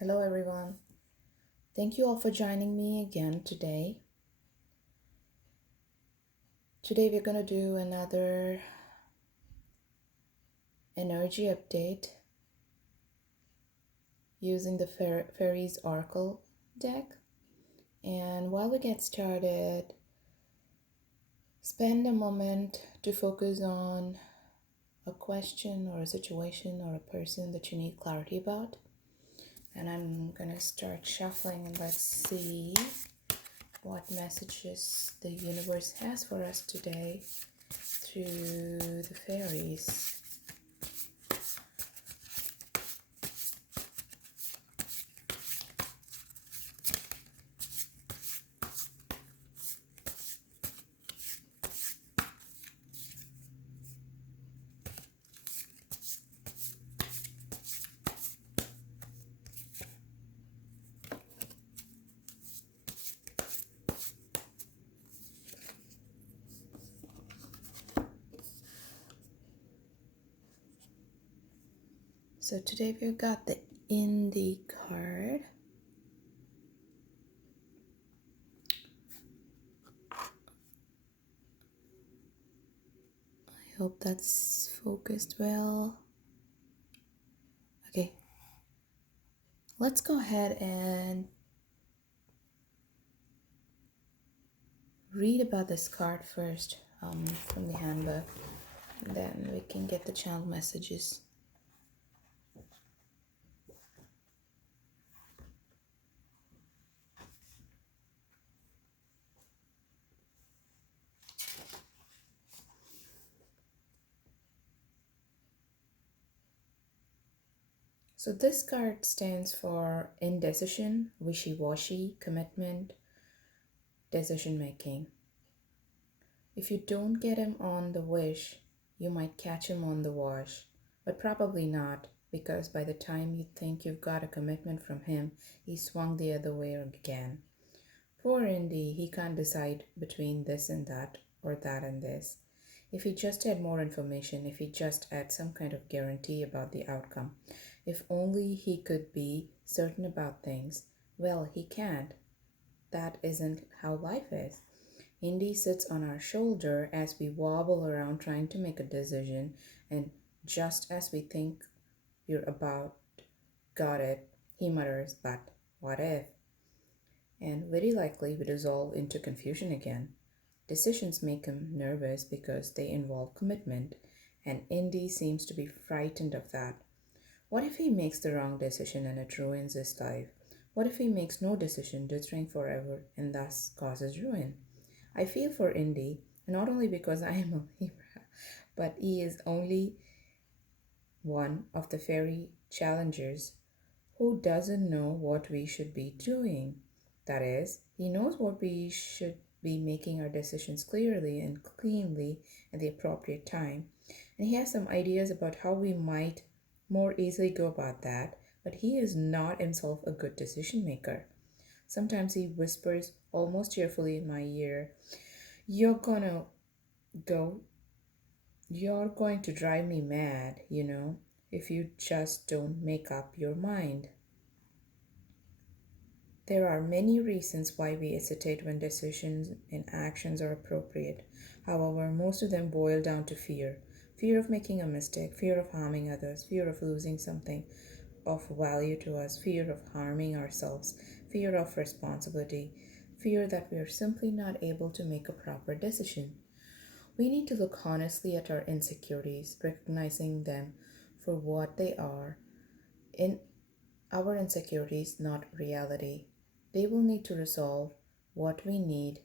Hello, everyone. Thank you all for joining me again today. Today, we're going to do another energy update using the Fairies Oracle deck. And while we get started, spend a moment to focus on a question or a situation or a person that you need clarity about. And I'm going to start shuffling and let's see what messages the universe has for us today through the fairies. So today we've got the Indi card. I hope that's focused well. Okay, let's go ahead and read about this card first from the handbook. And then we can get the channel messages. So this card stands for indecision, wishy-washy, commitment, decision making. If you don't get him on the wish, you might catch him on the wash, but probably not, because by the time you think you've got a commitment from him, he swung the other way again. Poor Indy, he can't decide between this and that, or that and this. If he just had more information, if he just had some kind of guarantee about the outcome, if only he could be certain about things, well, he can't. That isn't how life is. Indy sits on our shoulder as we wobble around trying to make a decision, and just as we think we're about got it, he mutters, "But what if?" And very likely we dissolve into confusion again. Decisions make him nervous because they involve commitment, and Indy seems to be frightened of that. What if he makes the wrong decision and it ruins his life? What if he makes no decision, dithering forever, and thus causes ruin? I feel for Indy, not only because I am a Libra, but he is only one of the fairy challengers who doesn't know what we should be doing. That is, he knows what we should be making our decisions clearly and cleanly at the appropriate time, and he has some ideas about how we might more easily go about that, but he is not himself a good decision maker. Sometimes he whispers almost cheerfully in my ear, "You're gonna go, you're going to drive me mad, if you just don't make up your mind." There are many reasons why we hesitate when decisions and actions are appropriate. However, most of them boil down to fear: fear of making a mistake, fear of harming others, fear of losing something of value to us, fear of harming ourselves, fear of responsibility, fear that we are simply not able to make a proper decision. We need to look honestly at our insecurities, recognizing them for what they are, in our insecurities, not reality. They will need to resolve what we need,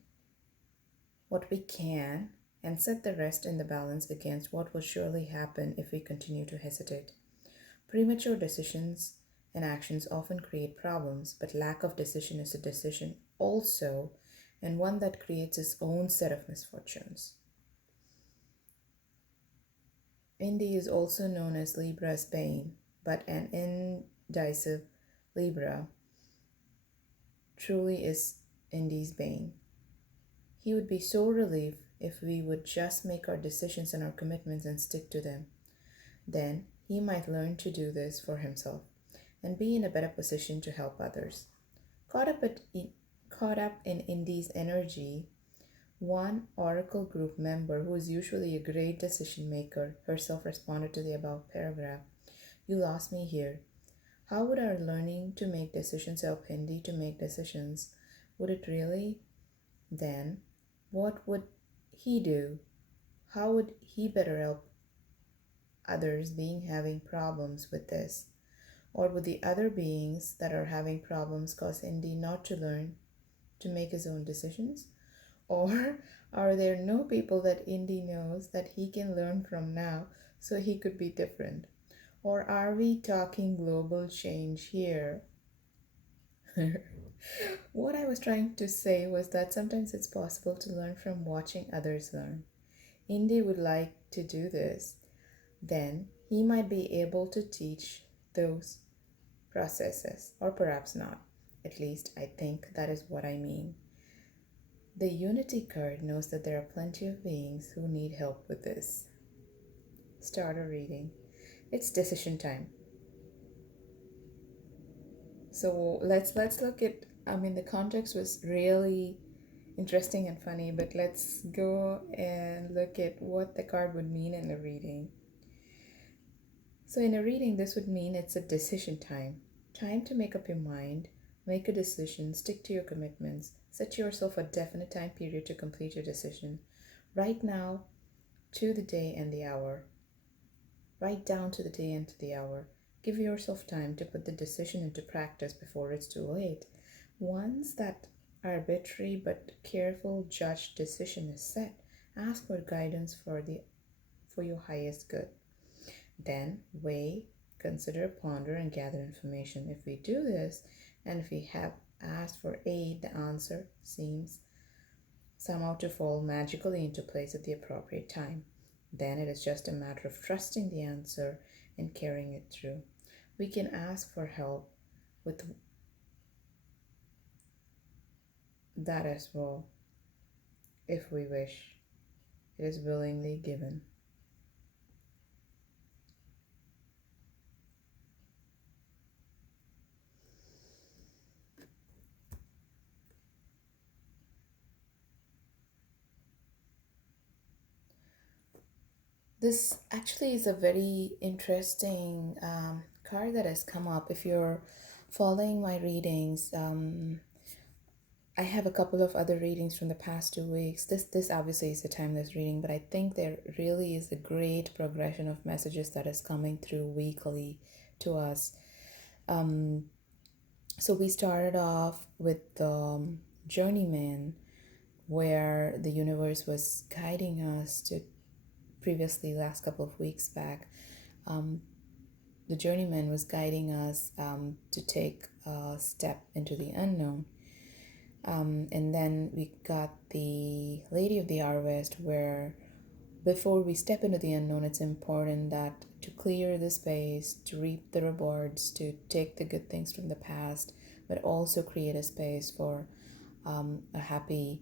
what we can, and set the rest in the balance against what will surely happen if we continue to hesitate. Premature decisions and actions often create problems, but lack of decision is a decision also, and one that creates its own set of misfortunes. Indi is also known as Libra's bane, but an indecisive Libra truly is Indi's bane. He would be so relieved if we would just make our decisions and our commitments and stick to them. Then he might learn to do this for himself. and be in a better position to help others. Caught up, caught up in Indi's energy, one Oracle group member, who is usually a great decision maker, herself responded to the above paragraph. You lost me here. How would our learning to make decisions help Hindi to make decisions? Would it really? Then, what would he do? How would he better help others being having problems with this? Or would the other beings that are having problems cause Hindi not to learn to make his own decisions? Or are there no people that Indy knows that he can learn from now so he could be different? Or are we talking global change here? What I was trying to say was that sometimes it's possible to learn from watching others learn. Indy would like to do this. Then he might be able to teach those processes, or perhaps not. At least I think that is what I mean. The Unity card knows that there are plenty of beings who need help with this. Starter reading. It's decision time. So let's look at, I mean, the context was really interesting and funny, but let's go and look at what the card would mean in the reading. So in a reading, this would mean it's a decision time. Time to make up your mind, make a decision, stick to your commitments, set yourself a definite time period to complete your decision. Right now, to the day and the hour. Write down to the day and to the hour. Give yourself time to put the decision into practice before it's too late. Once that arbitrary but careful judged decision is set, ask for guidance for your highest good. Then weigh, consider, ponder, and gather information. If we do this, and if we have asked for aid, the answer seems somehow to fall magically into place at the appropriate time. Then it is just a matter of trusting the answer and carrying it through. We can ask for help with that as well, if we wish. It is willingly given. This actually is a very interesting card that has come up. If you're following my readings, I have a couple of other readings from the past 2 weeks. This obviously is a timeless reading, but I think there really is a great progression of messages that is coming through weekly to us. So we started off with the journeyman, where the universe was guiding us to previously last couple of weeks back. The journeyman was guiding us to take a step into the unknown. And then we got the Lady of the Harvest, where before we step into the unknown, it's important that to clear the space, to reap the rewards, to take the good things from the past, but also create a space for a happy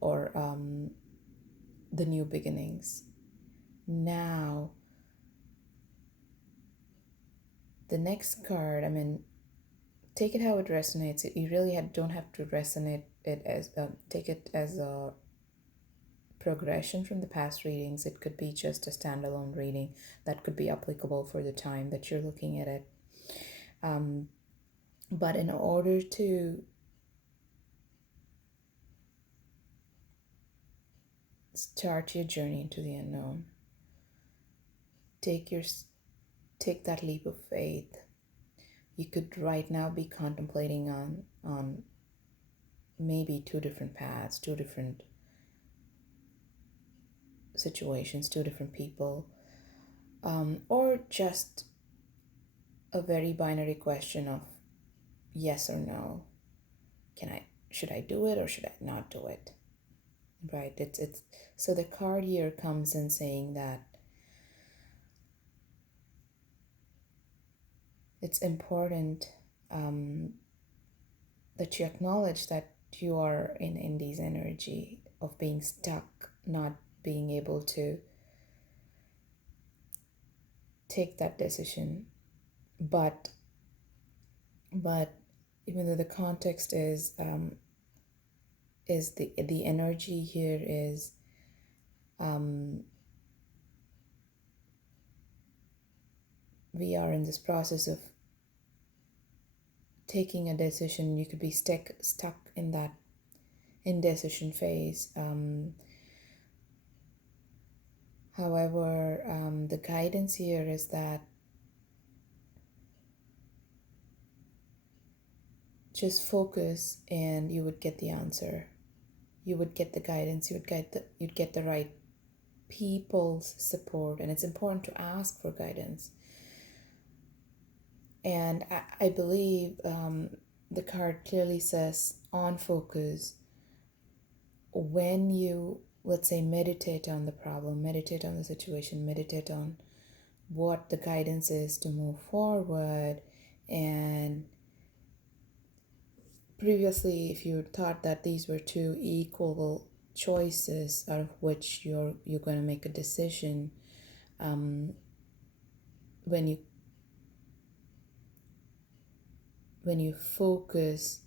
or the new beginnings. Now, the next card, I mean, take it how it resonates. You really don't have to resonate it as take it as a progression from the past readings. It could be just a standalone reading that could be applicable for the time that you're looking at it. But in order to start your journey into the unknown, take that leap of faith. You could right now be contemplating on maybe two different paths, two different situations, two different people, or just a very binary question of yes or no. Should I do it or should I not do it? Right? It's so the card here comes in saying that it's important that you acknowledge that you are in Indi's energy of being stuck, not being able to take that decision, but But even though the context is the energy here is um, we are in this process of taking a decision. You could be stuck in that indecision phase. However, the guidance here is that just focus and you would get the answer. You would get the guidance. You'd get the right people's support, and it's important to ask for guidance. And I believe the card clearly says on focus. When you, let's say, meditate on the problem, meditate on the situation, meditate on what the guidance is to move forward. And previously, if you thought that these were two equal choices out of which you're going to make a decision, um, when you when you focus,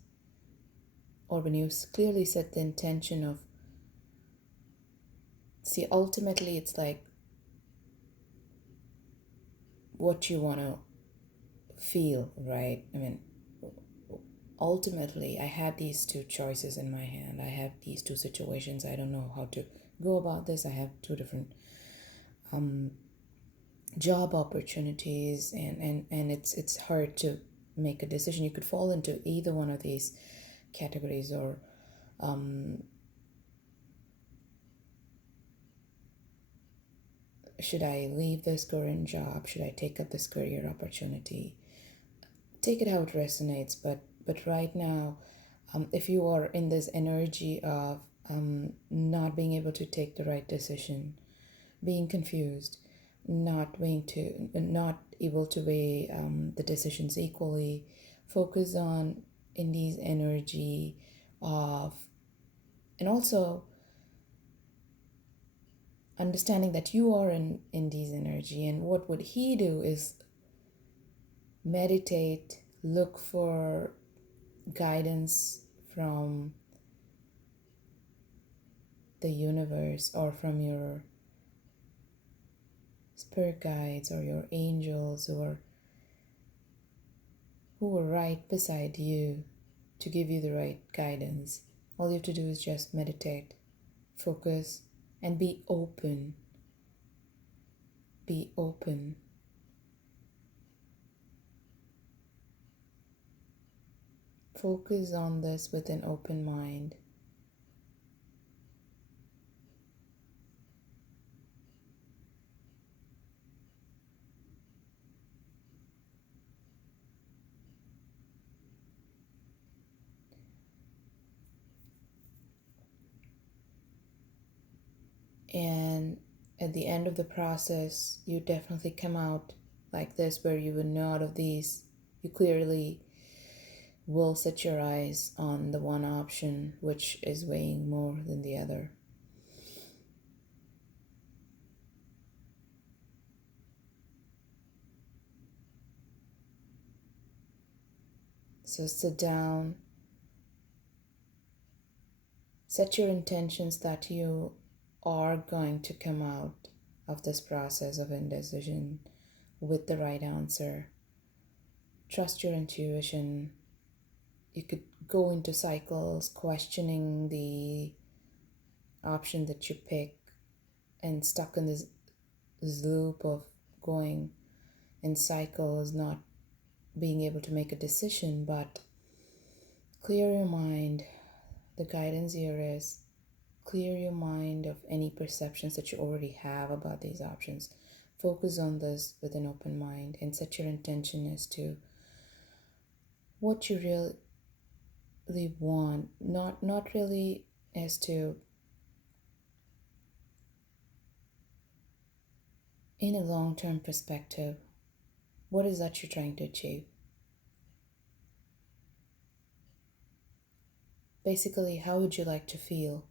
or when you clearly set the intention of, see, ultimately it's like what you want to feel, right? I mean, ultimately I had these two choices in my hand. I have these two situations. I don't know how to go about this. I have two different job opportunities, and it's hard to make a decision. You could fall into either one of these categories, or should I leave this current job? Should I take up this career opportunity? Take it how it resonates, but right now, if you are in this energy of not being able to take the right decision, being confused, not able to weigh the decisions equally, focus on Indi's energy of, and also understanding that you are in Indi's energy, and what would he do is meditate, look for guidance from the universe, or from your spirit guides or your angels, or who are right beside you to give you the right guidance. All you have to do is just meditate, focus, and be open. Be open. Focus on this with an open mind. And at the end of the process, you definitely come out like this, where you would know out of these, you clearly will set your eyes on the one option which is weighing more than the other. So sit down, set your intentions that you are going to come out of this process of indecision with the right answer. Trust your intuition. You could go into cycles, questioning the option that you pick, and stuck in this loop of going in cycles, not being able to make a decision. But clear your mind. The guidance here is clear your mind of any perceptions that you already have about these options. Focus on this with an open mind, and set your intention as to what you really want, not really as to, in a long-term perspective, what is that you're trying to achieve. Basically, how would you like to feel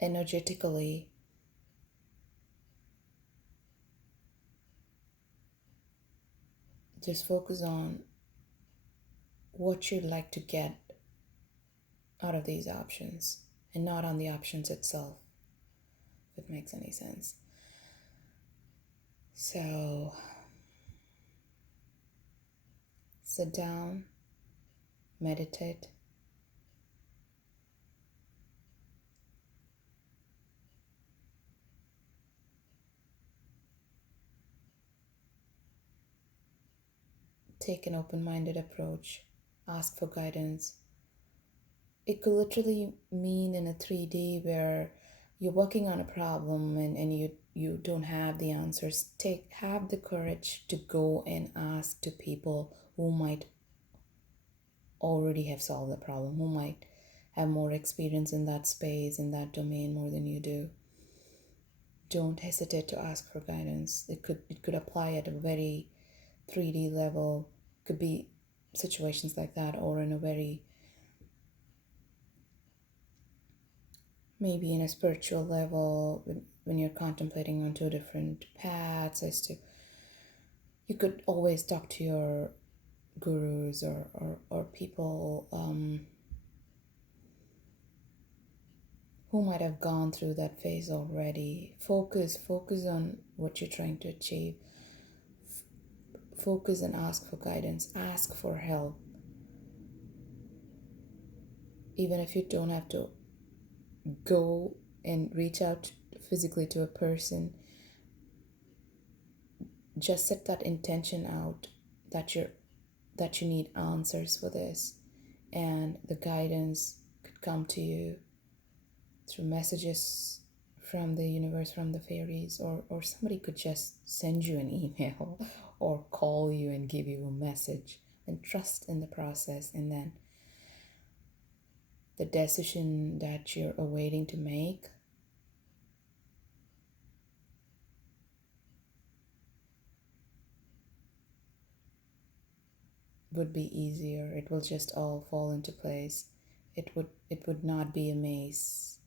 energetically Just focus on what you'd like to get out of these options and not on the options itself, if it makes any sense. So sit down, meditate, take an open-minded approach, ask for guidance. It could literally mean in a 3D where you're working on a problem and you don't have the answers. Have the courage to go and ask to people who might already have solved the problem, who might have more experience in that space, in that domain more than you do. Don't hesitate to ask for guidance. It could apply at a very 3D level. Could be situations like that, or in a very, maybe in a spiritual level, when you're contemplating on two different paths. As to, you could always talk to your gurus or people who might have gone through that phase already. Focus on what you're trying to achieve. Focus and ask for guidance. Ask for help. Even if you don't have to go and reach out physically to a person, just set that intention out that you need answers for this, and the guidance could come to you through messages from the universe, from the fairies, or somebody could just send you an email or call you and give you a message. And trust in the process, and then the decision that you're awaiting to make would be easier. It will just all fall into place. It would not be a maze.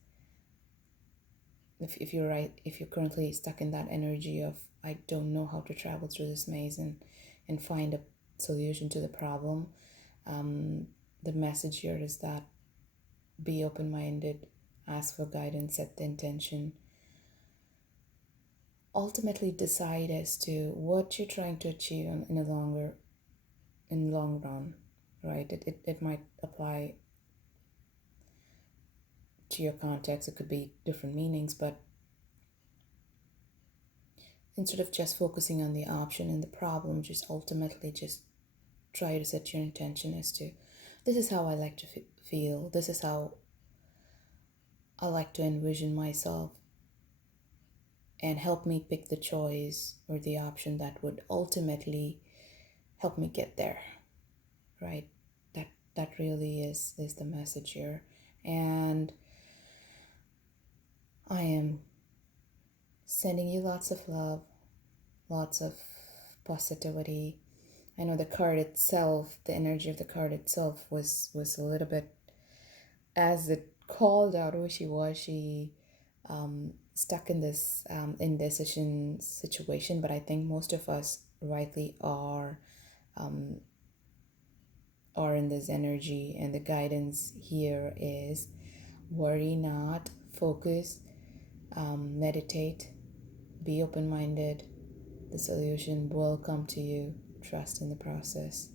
If you're right, if you're currently stuck in that energy of, I don't know how to travel through this maze and find a solution to the problem, the message here is that be open-minded, ask for guidance, set the intention. Ultimately decide as to what you're trying to achieve in the long run, right? It might apply to your context. It could be different meanings, but instead of just focusing on the option and the problem, just ultimately just try to set your intention as to, this is how I like to feel. This is how I like to envision myself, and help me pick the choice or the option that would ultimately help me get there, right? That really is the message here. And I am sending you lots of love, lots of positivity. I know the card itself, the energy of the card itself was a little bit, as it called out, wishy-washy, stuck in this indecision situation. But I think most of us rightly are in this energy, and the guidance here is worry not, focus, meditate, be open-minded. The solution will come to you. Trust in the process.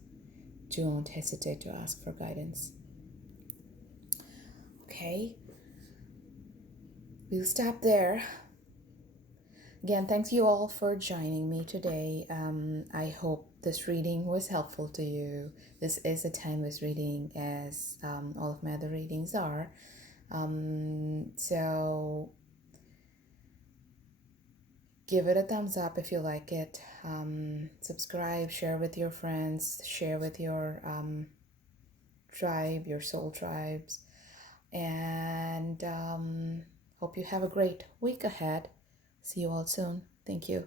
Don't hesitate to ask for guidance. Okay, we'll stop there. Again, thanks you all for joining me today. I hope this reading was helpful to you. This is a timeless reading, as all of my other readings are. So give it a thumbs up if you like it. Subscribe, share with your friends, share with your tribe, your soul tribes. And hope you have a great week ahead. See you all soon. Thank you.